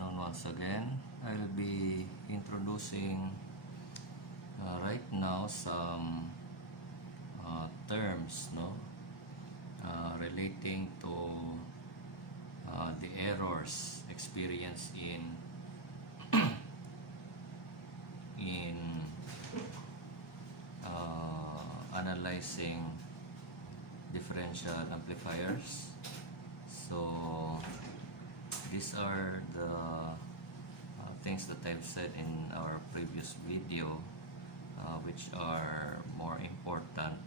afternoon once again. I'll be introducing right now some terms relating to the errors experienced in analyzing differential amplifiers. So these are the things that I've said in our previous video, which are more important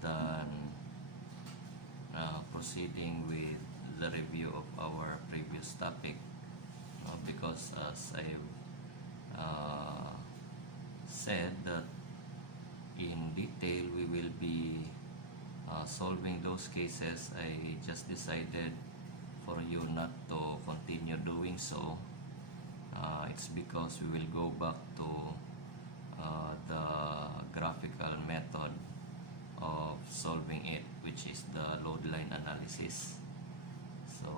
than proceeding with the review of our previous topic, because as I've said that in detail we will be solving those cases, I just decided for you not to continue doing so. It's because we will go back to the graphical method of solving it, which is the load line analysis. So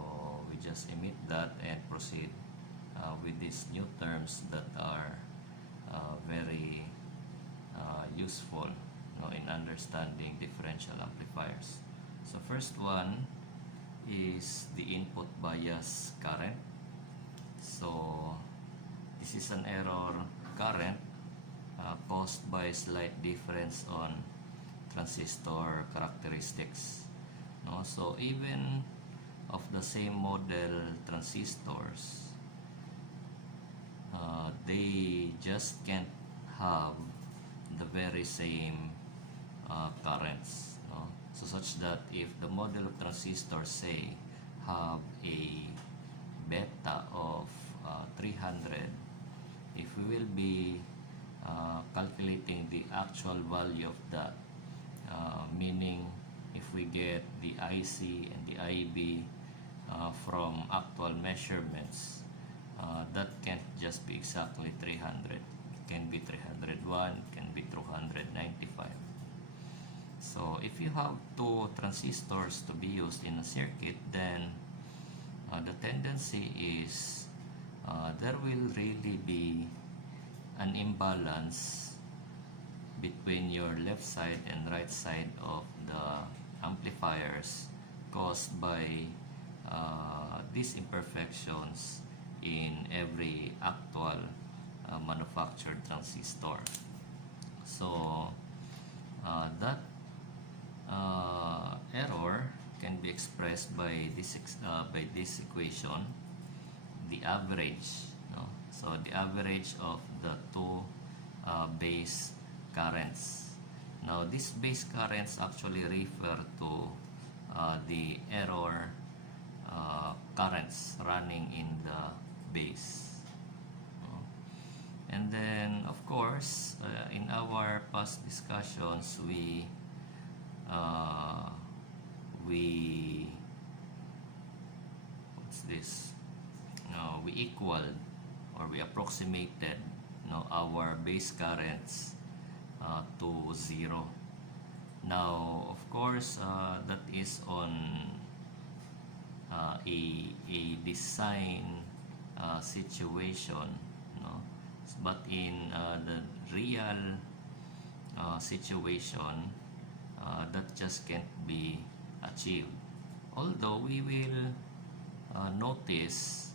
we just omit that and proceed with these new terms that are very useful in understanding differential amplifiers. So first one is the input bias current. So this is an error current caused by slight difference on transistor characteristics. So even of the same model transistors, they just can't have the very same currents. So such that if the model of transistors, say, have a beta of 300, if we will be calculating the actual value of that, meaning if we get the IC and the IB from actual measurements, that can't just be exactly 300. It can be 301, it can be 295. So if you have two transistors to be used in a circuit, then the tendency is there will really be an imbalance between your left side and right side of the amplifiers caused by these imperfections in every actual manufactured transistor. So that error can be expressed by this equation, the average. So the average of the two base currents. Now these base currents actually refer to the error currents running in the base. And then of course in our past discussions we we equaled or we approximated our base currents to 0. Now of course that is on a design situation, but in the real situation that just can't be achieved. Although we will notice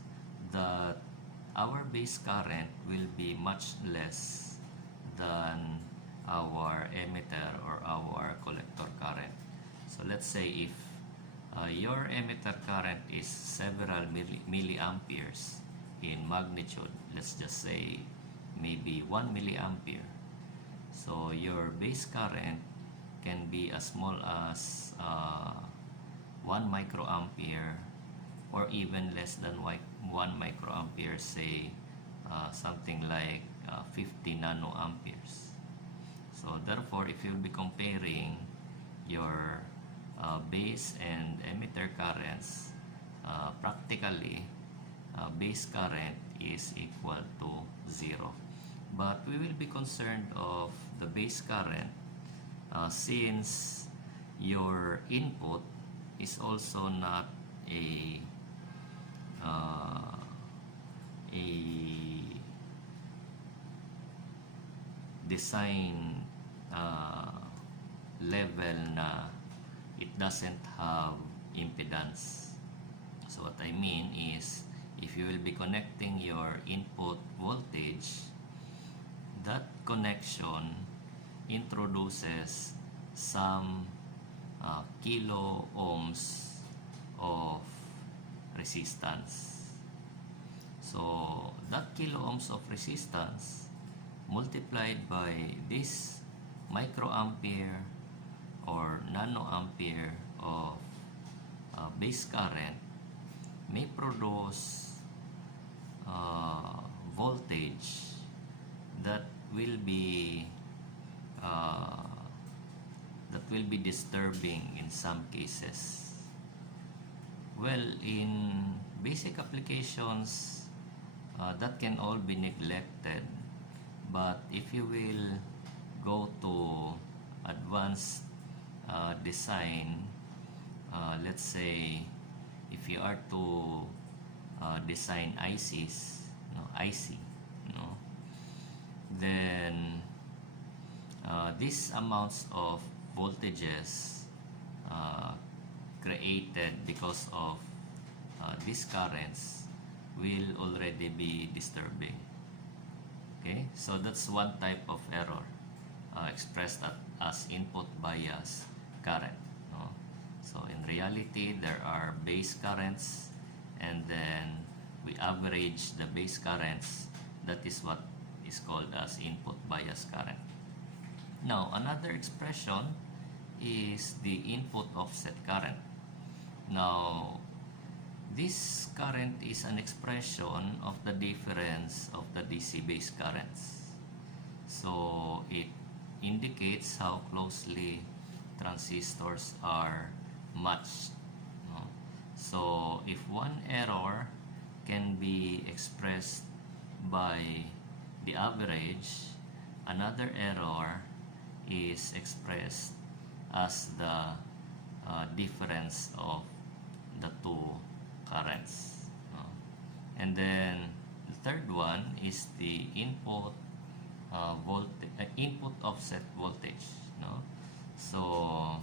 that our base current will be much less than our emitter or our collector current. So let's say if your emitter current is several milliamperes in magnitude, let's just say maybe 1 milliampere. So your base current can be as small as 1 microampere or even less than 1 microampere, say something like 50 nanoamperes. So therefore, if you'll be comparing your base and emitter currents, practically base current is equal to 0. But we will be concerned of the base current since your input is also not a a design level na it doesn't have impedance. So what I mean is, if you will be connecting your input voltage, that connection introduces some kilo ohms of resistance. So that kilo ohms of resistance multiplied by this microampere or nanoampere of base current may produce voltage that will be disturbing in some cases. Well, in basic applications, that can all be neglected, but if you will go to advanced design, let's say if you are to design ICs, IC, then these amounts of voltages created because of these currents will already be disturbing. Okay, so that's one type of error expressed as input bias current. So in reality, there are base currents, and then we average the base currents. That is what is called as input bias current. Now, another expression is the input offset current. Now, this current is an expression of the difference of the DC base currents. So it indicates how closely transistors are matched. So if one error can be expressed by the average, another error is expressed as the difference of the two currents. And then the third one is the input input offset voltage. So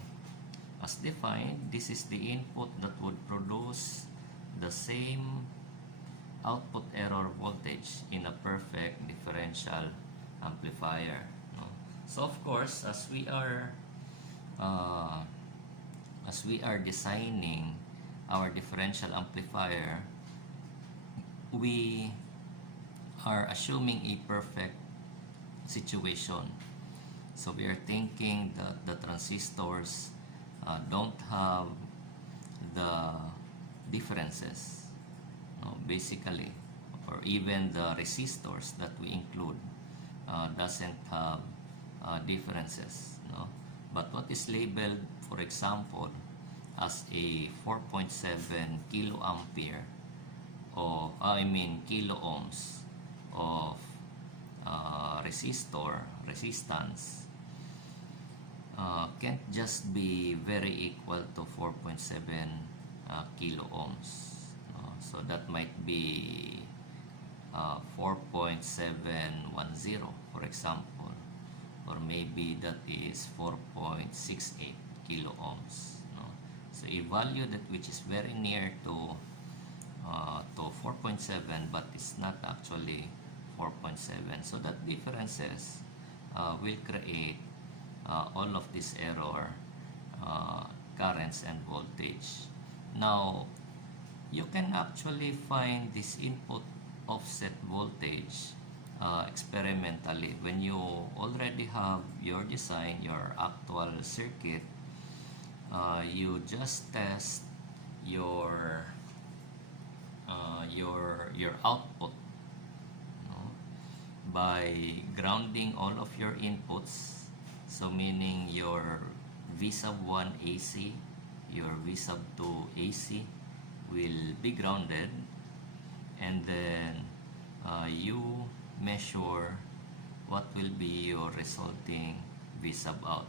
as defined, this is the input that would produce the same output error voltage in a perfect differential amplifier. So of course, as we are designing our differential amplifier, we are assuming a perfect situation. So we are thinking that the transistors don't have the differences, basically, or even the resistors that we include doesn't have differences. But what is labeled, for example, as a 4.7 kilo ampere or kilo ohms of resistance can't just be very equal to 4.7 kilo ohms. So that might be 4.710, for example, or maybe that is 4.68 kilo ohms. So a value that which is very near to 4.7, but it's not actually 4.7. So that differences will create all of this error currents and voltage. Now, you can actually find this input offset voltage experimentally when you already have your design, your actual circuit. You just test your output by grounding all of your inputs. So meaning your V sub 1 AC, your V sub 2 AC will be grounded, and then you measure what will be your resulting V sub out.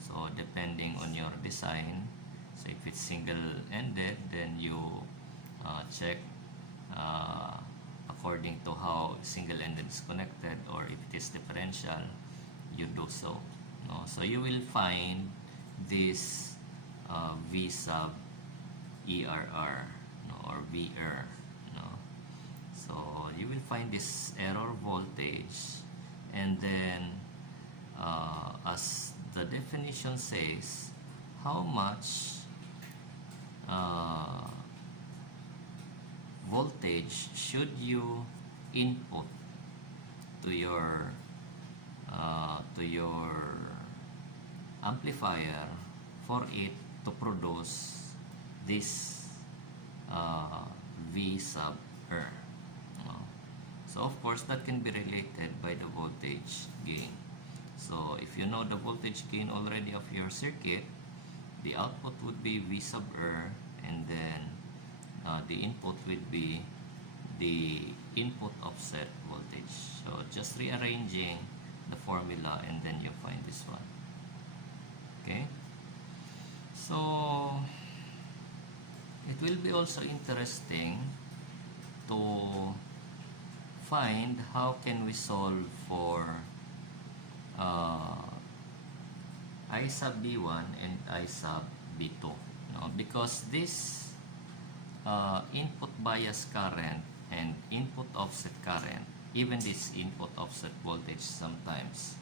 So depending on your design, so if it's single-ended, then you check according to how single-ended is connected, or if it is differential, you do so. No? So you will find this V sub ERR, no, or VR. No? So you will find this error voltage, and then as the definition says, how much voltage should you input to your amplifier for it to produce this V sub R. So of course that can be related by the voltage gain. So if you know the voltage gain already of your circuit, the output would be V sub R, and then the input would be the input offset voltage. So just rearranging the formula, and then you find this one. Okay, so it will be also interesting to find how can we solve for I sub B1 and I sub B2, no? Because this input bias current and input offset current, even this input offset voltage sometimes,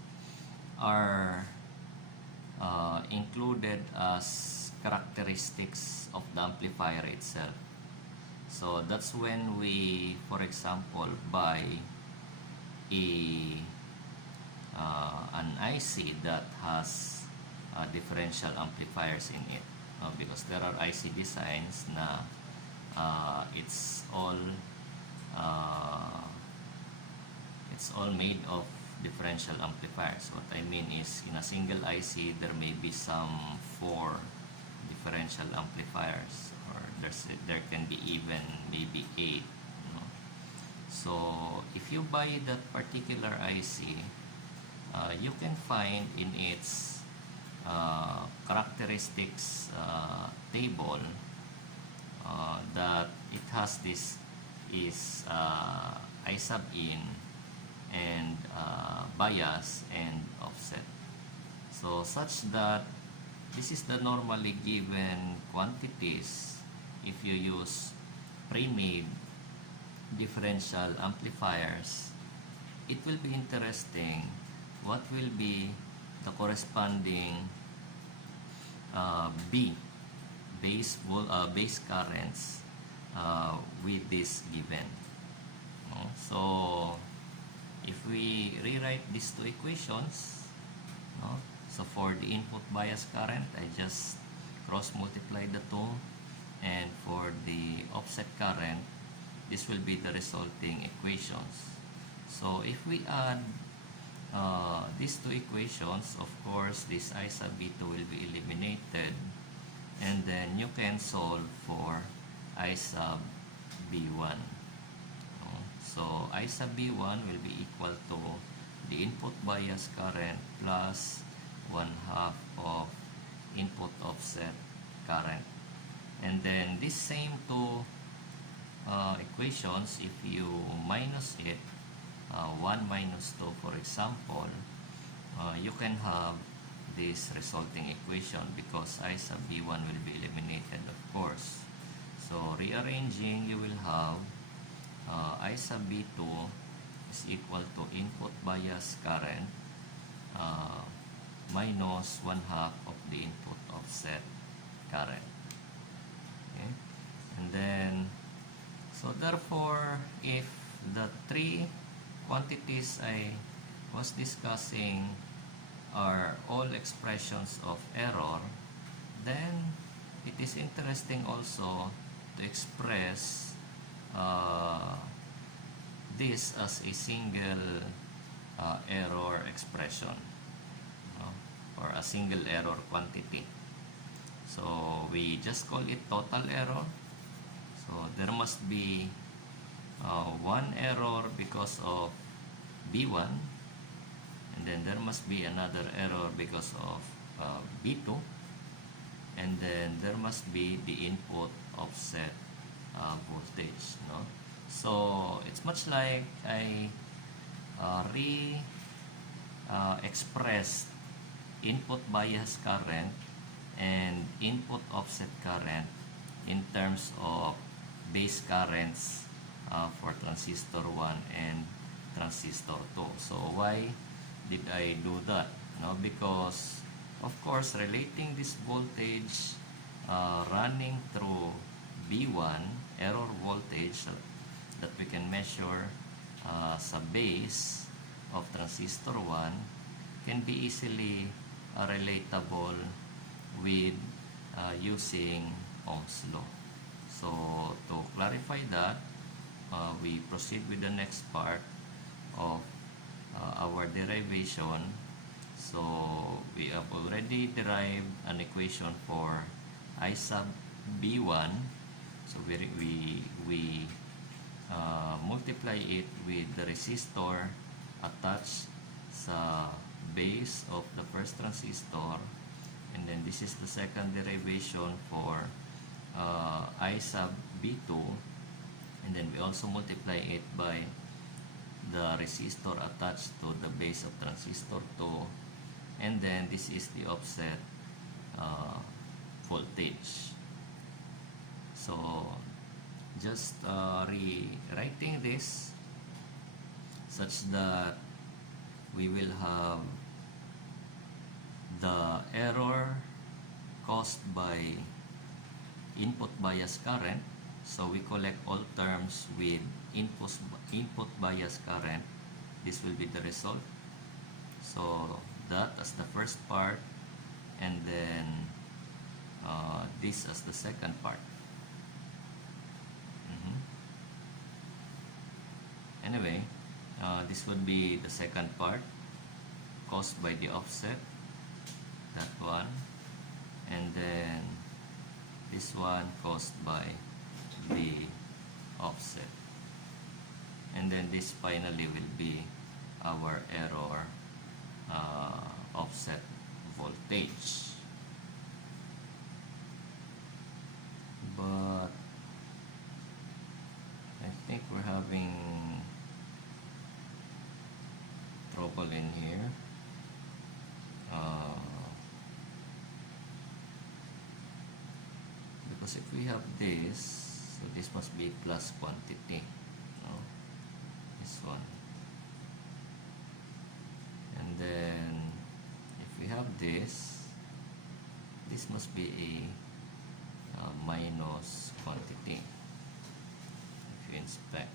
are included as characteristics of the amplifier itself. So that's when we, for example, buy an IC that has differential amplifiers in it, because there are IC designs na it's all made of differential amplifiers. What I mean is, in a single IC there may be some 4 differential amplifiers, or there can be even maybe 8. So if you buy that particular IC, you can find in its characteristics table that it has this is I sub in and bias and offset. So such that this is the normally given quantities if you use pre-made differential amplifiers. It will be interesting what will be the corresponding base currents with this given. So if we rewrite these two equations, so for the input bias current, I just cross multiply the two, and for the offset current, this will be the resulting equations. So if we add these two equations, of course this I sub B2 will be eliminated, and then you can solve for I sub B1. So I sub B1 will be equal to the input bias current plus 1/2 of input offset current. And then this same two equations, if you minus it, 1 minus 2 for example, you can have this resulting equation, because I sub B1 will be eliminated, of course. So rearranging, you will have I sub B2 is equal to input bias current minus 1/2 of the input offset current. Okay? And then, so therefore, if the three quantities I was discussing are all expressions of error, then it is interesting also to express this as a single error expression, or a single error quantity. So we just call it total error. So there must be one error because of B1, and then there must be another error because of B2, and then there must be the input offset voltage. So it's much like I expressed input bias current and input offset current in terms of base currents for transistor 1 and transistor 2. So why did I do that? No, because of course relating this voltage running through B1 error voltage that we can measure sa base of transistor 1 can be easily relatable with using Ohm's law. So to clarify that, we proceed with the next part of our derivation. So we have already derived an equation for I sub B1. So we multiply it with the resistor attached sa base of the first transistor, and then this is the second derivation for I sub B2, and then we also multiply it by the resistor attached to the base of transistor 2, and then this is the offset voltage. So just rewriting this such that we will have the error caused by input bias current. So we collect all terms with input bias current. This will be the result. So that as the first part, and then this as the second part. Anyway, this would be the second part caused by the offset, that one, and then this one caused by the offset, and then this finally will be our error offset voltage. But I think we're having trouble in here. Because if we have this, so this must be plus quantity, no? This one. And then if we have this, this must be a minus quantity if you inspect.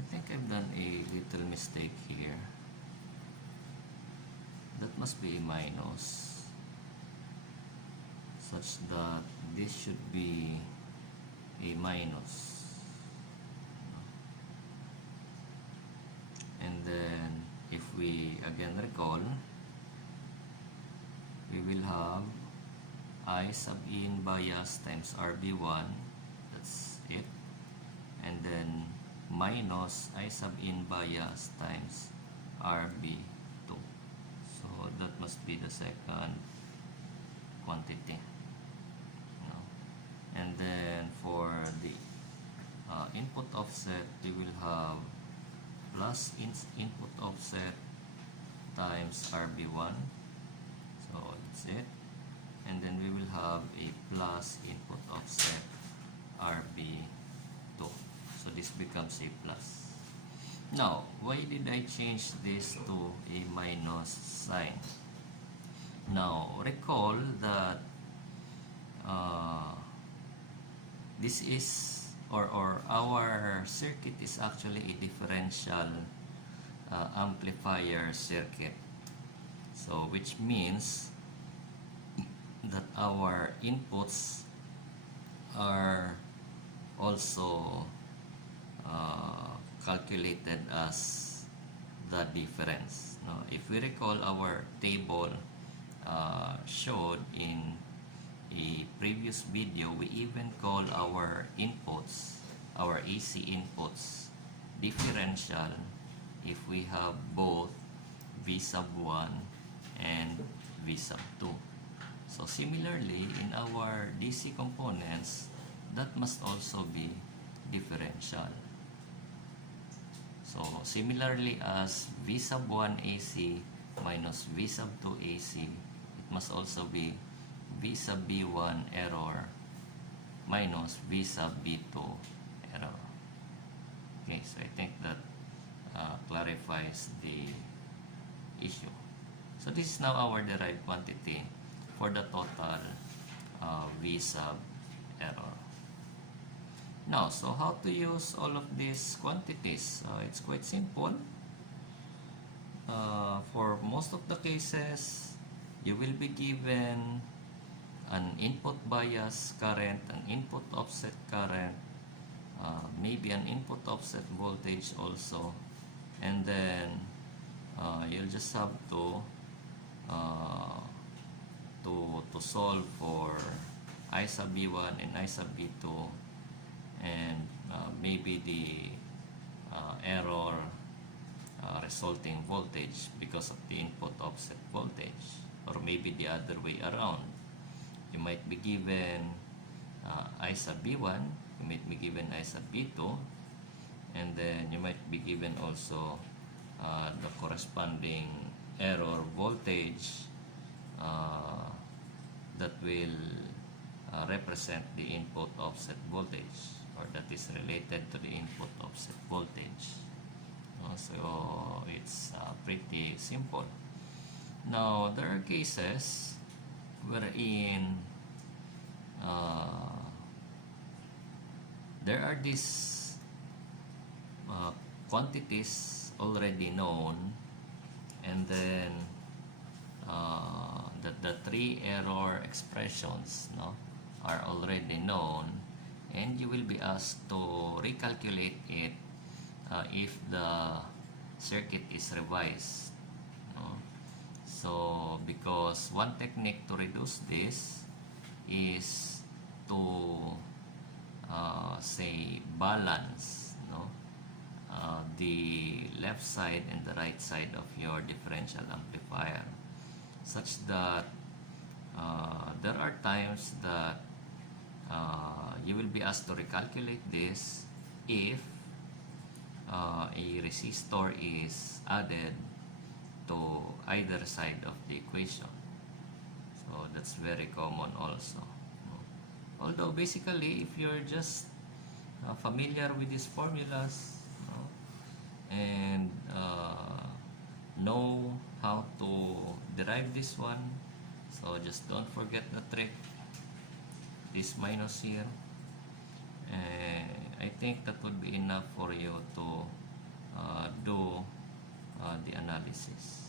I think I've done a little mistake here. That must be a minus, such that this should be a minus. And then if we again recall, we will have I sub in bias times RB1, that's it, and then minus I sub in bias times RB2. So that must be the second quantity. No? And then for the input offset, we will have plus input offset times RB1. So that's it. And then we will have a plus input offset RB2. So this becomes a plus. Now, why did I change this to a minus sign? Now, recall that this is, or our circuit is actually a differential amplifier circuit. So, which means that our inputs are also calculated as the difference. Now, if we recall, our table showed in a previous video, we even call our inputs, our AC inputs, differential if we have both V sub 1 and V sub 2. So similarly, in our DC components, that must also be differential. So similarly as V sub 1 AC minus V sub 2 AC, it must also be V sub B1 error minus V sub B2 error. Okay, so I think that clarifies the issue. So this is now our derived quantity for the total V sub error. Now, so how to use all of these quantities? It's quite simple. For most of the cases, you will be given an input bias current, an input offset current, maybe an input offset voltage also, and then you'll just have to solve for I sub B1 and I sub B2, and maybe the error resulting voltage because of the input offset voltage, or maybe the other way around. You might be given I sub B1, you might be given I sub B2, and then you might be given also the corresponding error voltage that will represent the input offset voltage, or that is related to the input offset voltage. So it's pretty simple. Now there are cases wherein there are these quantities already known, and then the three error expressions are already known, and you will be asked to recalculate it if the circuit is revised. So because one technique to reduce this is to say balance the left side and the right side of your differential amplifier, such that there are times that you will be asked to recalculate this if a resistor is added to either side of the equation. So that's very common also. Although basically, if you're just familiar with these formulas and know how to derive this one, so just don't forget the trick, this minus here. I think that would be enough for you to do the analysis.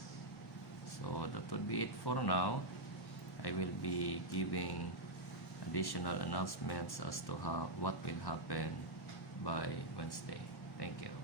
So that would be it for now. I will be giving additional announcements as to what will happen by Wednesday. Thank you.